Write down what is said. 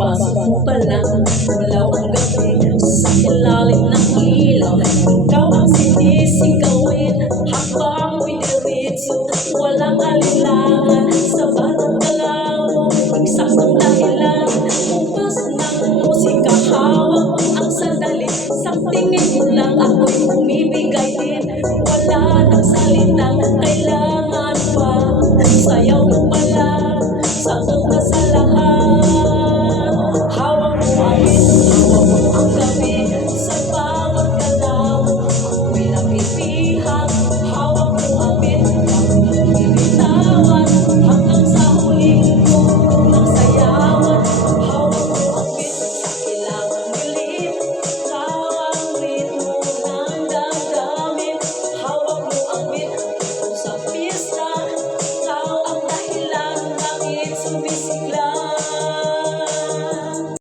Pasok mo pa lang, walaw ang gabi sa ilalim ng ilaw. Ikaw ang sinisigawin habang mo'y diretso. Walang alinlangan sa bawat galaw mo, eksaktong dahilan. Pumasok ng musika, hawak ang sandali. Sa tingin mo lang ako'y bumibigay din. Wala nang salitang kailangan pa. Sayaw mo pala, sakot na sa lahat.